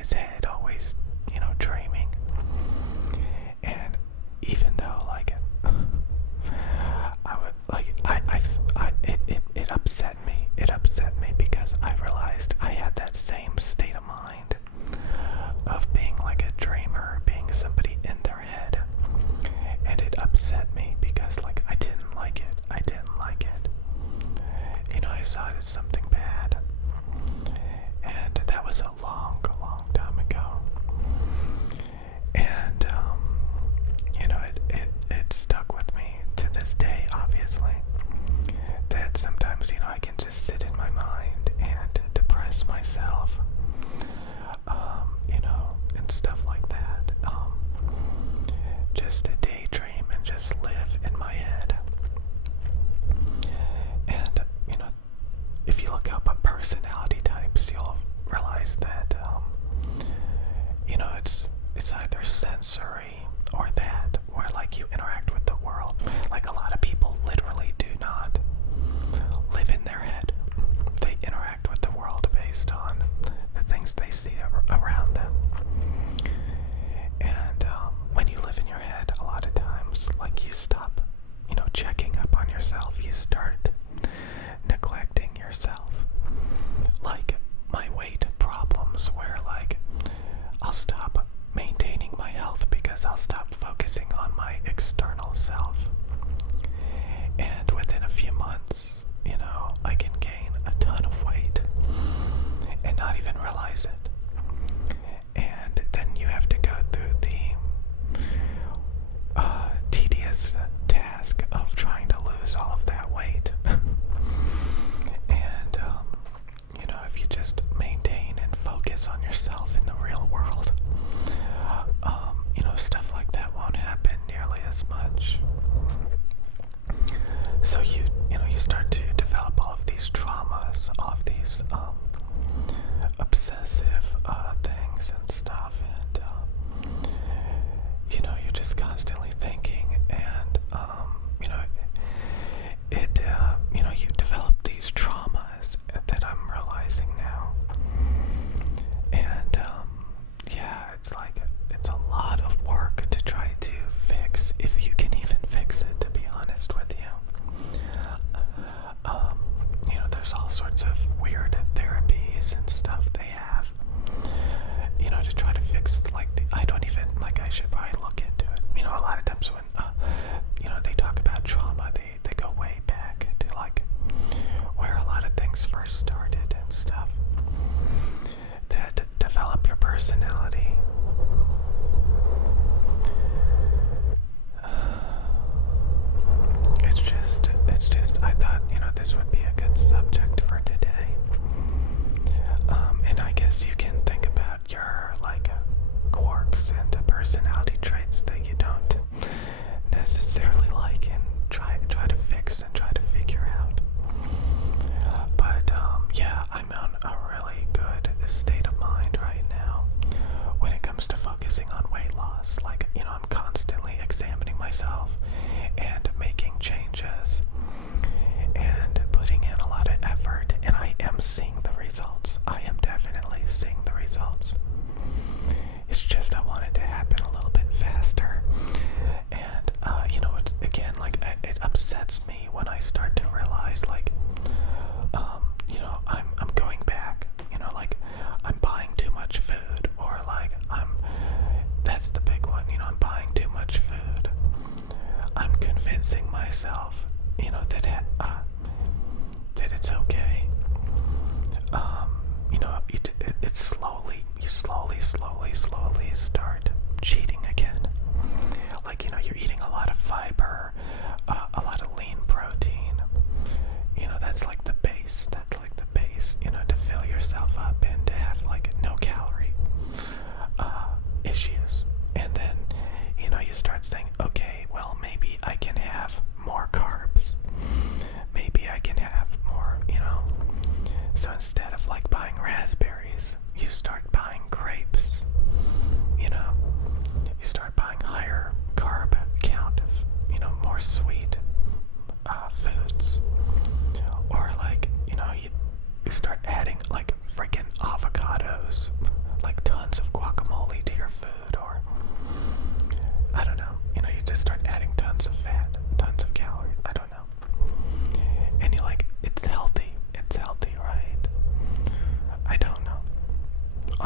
his head, always, dreaming. And even though, like, I would, like, it upset me. It upset me because I realized I had that same state of mind of being like a dreamer, being somebody in their head. And it upset me because, like, I didn't like it. I didn't like it. I saw it as something bad. And that was a long, long time ago. And, it stuck with me to this day, obviously. That sometimes, I can just sit in my mind and depress myself, and stuff like that. Just daydream and just live in my head. And, if you look up personality types, you'll realize that, it's either sensory or that, where, like, you interact with the world. Like, a lot of people literally do not live in their head. They interact with the world based on the things they see around them. And when you live in your head, a lot of times, like, you stop, checking up on yourself. You start neglecting yourself. Like my weight problems, where, like, I'll stop maintaining my health because I'll stop focusing on my external self. And within a few months, I can gain a ton of weight and not even realize it. And then you have to go through the tedious task of trying to lose all of that weight. And, if you just maintain and focus on yourself in the real world, stuff like that won't happen nearly as much. So you start to develop all of these traumas, all of these obsessive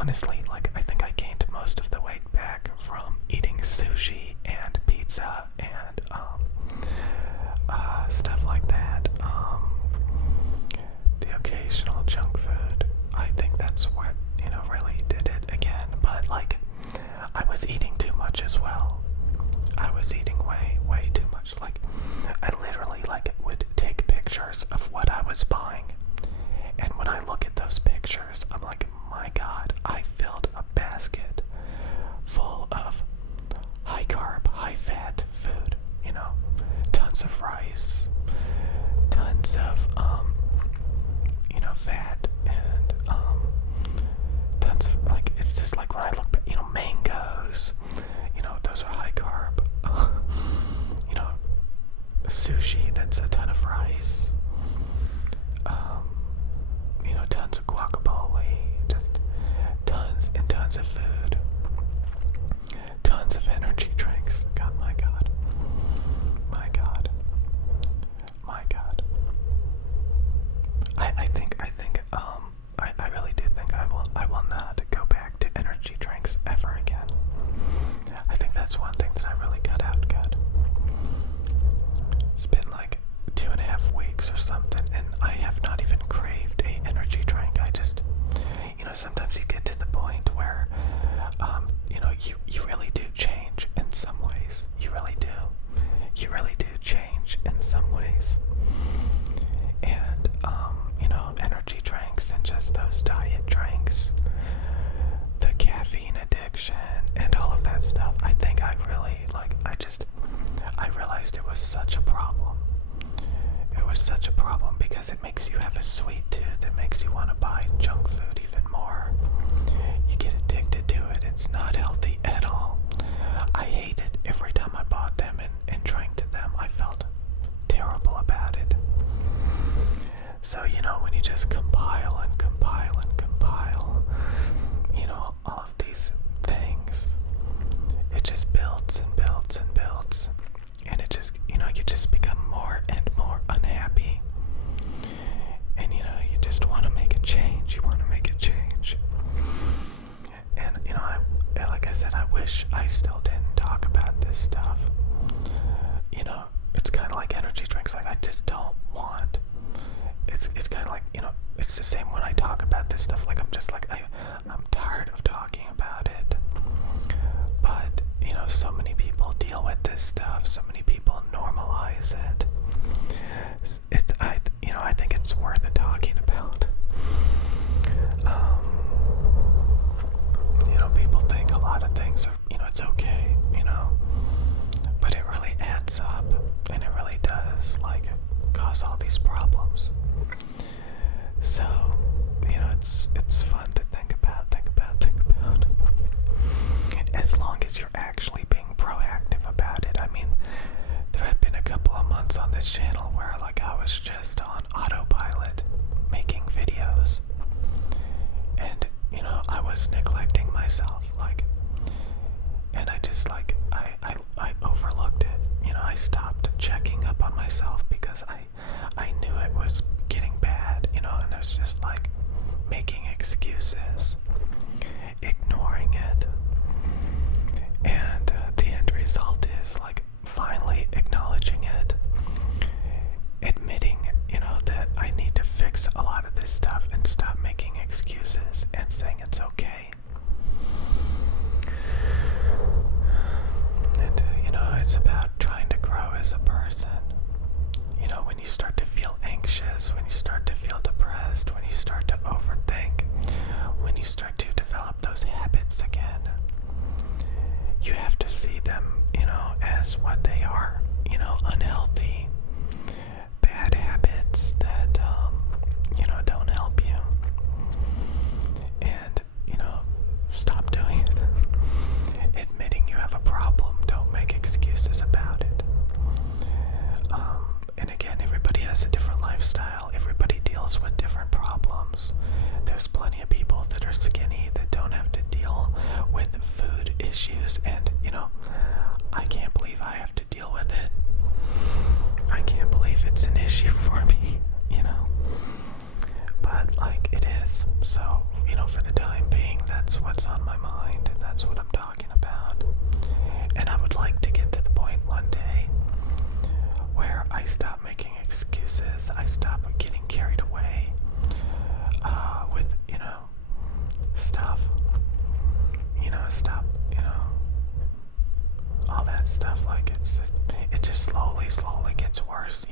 honestly, like, I think I gained most of the weight back from eating sushi and pizza and stuff like that. The occasional junk food. I think that's what, really did it again. But, like, I was eating too much as well. I was eating way too much. Like, I literally, like, would take pictures of what I was buying. And when I look at those pictures, I'm like, my God, I filled a basket full of high carb, high fat food, tons of rice, tons of, fat, and, tons of, like, it's just like when I look back, mangoes, those are high carb, sushi, that's a ton of rice, tons of guacamole, just tons and tons of food, tons of energy drinks. God, my God, my God, my God. I really do think I will not go back to energy drinks ever again. I think that's one thing that I really cut out good. It's been like 2.5 weeks or something, and I have not even craved a energy drink. I just, sometimes you get to the point where, you really do change in some ways. You really do. You really do change in some ways. And, energy drinks and just those diet drinks, the caffeine addiction and all of that stuff, I think I really, I realized it was such a problem. It was such a problem because it makes you have a sweet tooth. It makes you want to buy junk food even more. You get addicted to it. It's not healthy at all. I hated every time I bought them and drank to them. I felt terrible about it. So, when you just compile and compile and compile, all of these things, it just builds and builds and builds. And it just, you just become more and more unhappy. And, you just want to make a change. You want to make a change. And, like I said, I wish I still didn't talk about this stuff. It's kind of like energy drinks. Like, I just don't want. It's kind of like, it's the same when I talk about this stuff. Like, I'm just like, I'm tired of talking about it. But, so many people deal with this stuff. So many people normalize it. I think it's worth talking about. People think a lot of things are, it's okay, but it really adds up, and it really does, cause all these problems. So, it's fun to think about. As long as you're actually being proactive about it. I mean, there have been a couple of months on this channel where, I was just on autopilot making videos. And, I was neglecting myself, and I just, I overlooked it. I stopped checking up on myself because I knew it was getting bad, and I was just, making excuses, ignoring it. And the end result is, finally acknowledging it, admitting, that I need to fix a lot of this stuff and stop making excuses and saying it's okay. And, it's about trying to grow as a person. When you start to feel anxious, when you start to feel depressed, when you start to overthink, when you start to develop those habits again, you have to see them, as what they are, unhealthy, bad habits that, don't help you. And, stop doing it. Admitting you have a problem, don't make excuses about it. And again, everybody has a different lifestyle. Everybody deals with different problems. There's plenty of people that are skinny that don't have to deal with food issues, and I can't believe I have to deal with it. I can't believe it's an issue for me, but it is. So, for the time being, that's stop, all that stuff. Like, it just slowly gets worse,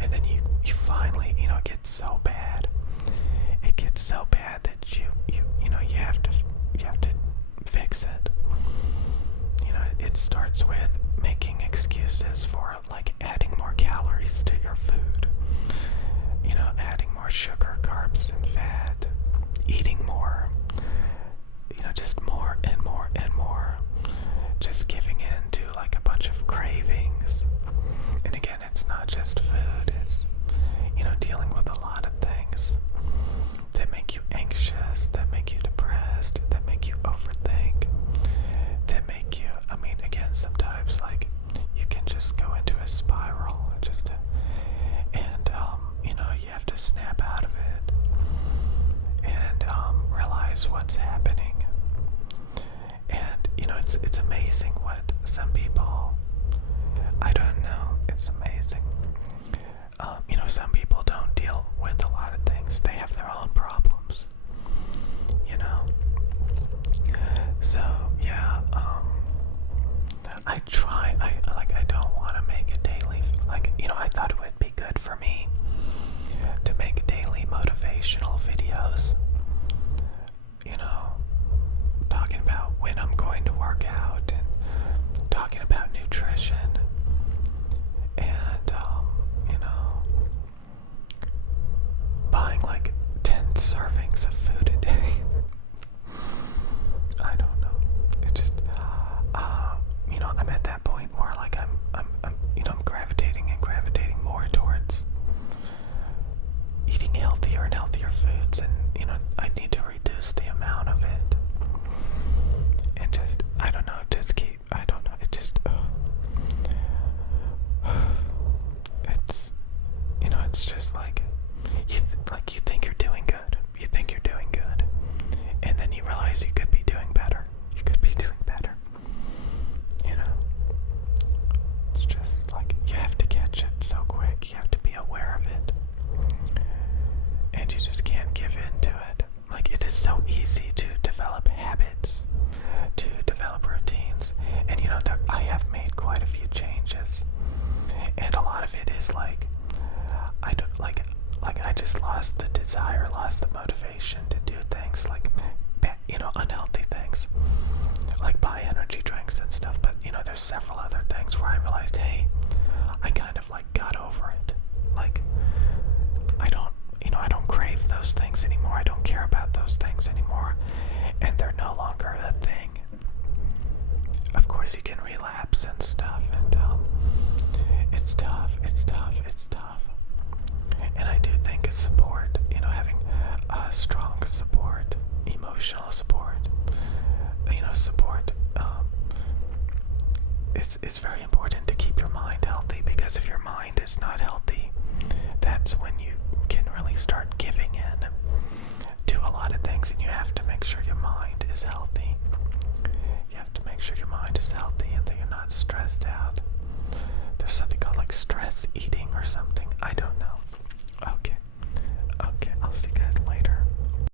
and then you finally, it gets so bad. It gets so bad that you have to fix it. It starts with making excuses for like adding more calories to your food. Adding more sugar, carbs, and fat. Eating more. Just more and more and more. Just giving in to like a bunch of cravings. And again, it's not just food. It's dealing with a lot of things that make you anxious, that make you depressed, that make you overthink, that make you, again, sometimes like you can just go into a spiral you have to snap out of it and realize what's happening. And it's amazing what some people, I don't know, it's amazing. Some people don't deal with a lot of things. They have their own problems, So, yeah, I don't want to make a daily, I thought it would be good for me to make daily motivational videos, talking about when I'm going to work out and talking about nutrition and, buying like 10 servings of food a day. I don't know. It just, I'm at that point where like I'm gravitating more towards eating healthier and healthier foods, and I need to reduce the amount of it. And just, I don't know, it just, it's, it's just like, you think you're doing good. You think you're doing good. And then you realize you could be doing better. You could be doing better. It's just like, you have to catch it so quick. You have to be aware of it. And you just can't give in to it. Like, it is so easy to develop habits, to develop routines. And I have made quite a few changes. And a lot of it is like, I just lost the desire, lost the motivation to do things like, unhealthy things, like buy energy drinks and stuff. But, there's several other things where I realized, hey, I kind of like got over it. Like, I don't crave those things anymore. I don't care about those things anymore. And they're no longer a thing. Of course, you can relapse and stuff, and it's tough. And I do think it's support, having strong support, emotional support, support. It's very important to keep your mind healthy, because if your mind is not healthy, that's when you can really start giving in to a lot of things, and you have to make sure your mind is healthy. You have to make sure your mind is healthy and that you're not stressed out. There's something called like stress eating or something. I don't know. Okay.